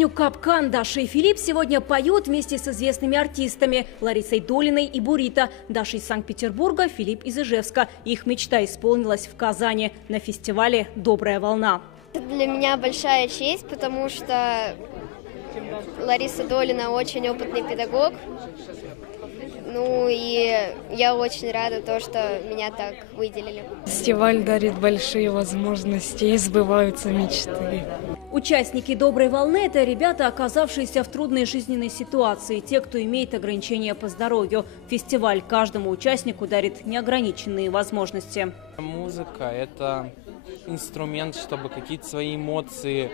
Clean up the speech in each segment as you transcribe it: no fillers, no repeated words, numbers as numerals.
Песню «Капкан» Даша и Филипп сегодня поют вместе с известными артистами Ларисой Долиной и Бурито. Даша из Санкт-Петербурга, Филипп из Ижевска. Их мечта исполнилась в Казани на фестивале «Добрая волна». Это для меня большая честь, потому что Лариса Долина очень опытный педагог. Ну и я очень рада, что меня так выделили. Фестиваль дарит большие возможности и сбываются мечты. Участники «Доброй волны» – это ребята, оказавшиеся в трудной жизненной ситуации, те, кто имеет ограничения по здоровью. Фестиваль каждому участнику дарит неограниченные возможности. Музыка – это инструмент, чтобы какие-то свои эмоции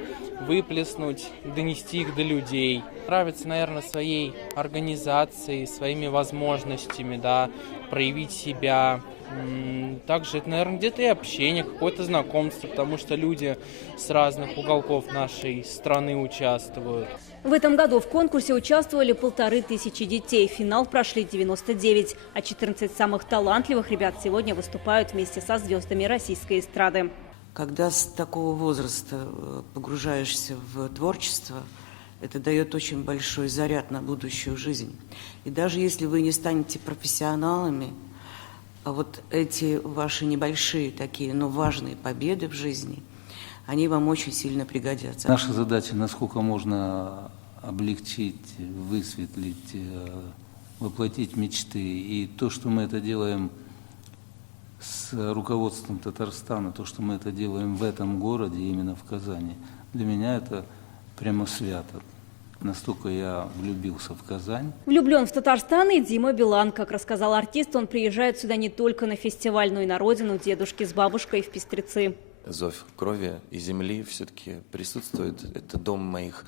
выплеснуть, донести их до людей. Нравится, наверное, своей организацией, своими возможностями, да, проявить себя. Также это, наверное, где-то и общение, какое-то знакомство, потому что люди с разных уголков нашей страны участвуют. В этом году в конкурсе участвовали 1500 детей. В финал прошли 99, а 14 самых талантливых ребят сегодня выступают вместе со звездами российской эстрады. Когда с такого возраста погружаешься в творчество, это дает очень большой заряд на будущую жизнь. И даже если вы не станете профессионалами, а вот эти ваши небольшие такие, но важные победы в жизни, они вам очень сильно пригодятся. Наша задача, насколько можно облегчить, высветлить, воплотить мечты. И то, что мы это делаем с руководством Татарстана, то, что мы это делаем в этом городе, именно в Казани, для меня это прямо свято. Настолько я влюбился в Казань. Влюблен в Татарстан и Дима Билан. Как рассказал артист, он приезжает сюда не только на фестиваль, но и на родину дедушки с бабушкой в Пестрецы. Зов крови и земли все-таки присутствует. Это дом моих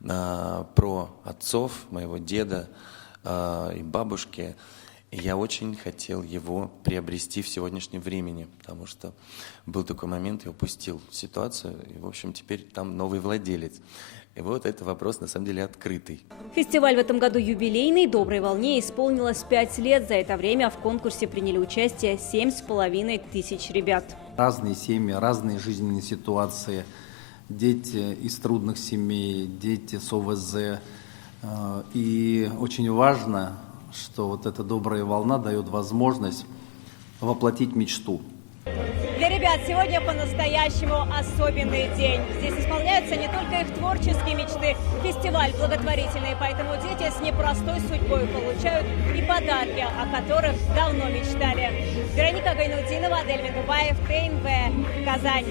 праотцов, моего деда и бабушки. И я очень хотел его приобрести в сегодняшнем времени, потому что был такой момент, я упустил ситуацию, и, в общем, теперь там новый владелец. И вот это вопрос, на самом деле, открытый. Фестиваль в этом году юбилейный. «Доброй волне» исполнилось 5 лет. За это время в конкурсе приняли участие 7500 ребят. Разные семьи, разные жизненные ситуации. Дети из трудных семей, дети с ОВЗ. И очень важно, что вот эта «Добрая волна» дает возможность воплотить мечту. Для ребят сегодня по-настоящему особенный день. Здесь исполняются не только их творческие мечты. Фестиваль благотворительный, поэтому дети с непростой судьбой получают и подарки, о которых давно мечтали. Вероника Гайнутдинова, Адель Мингубаев, ТНВ, Казань.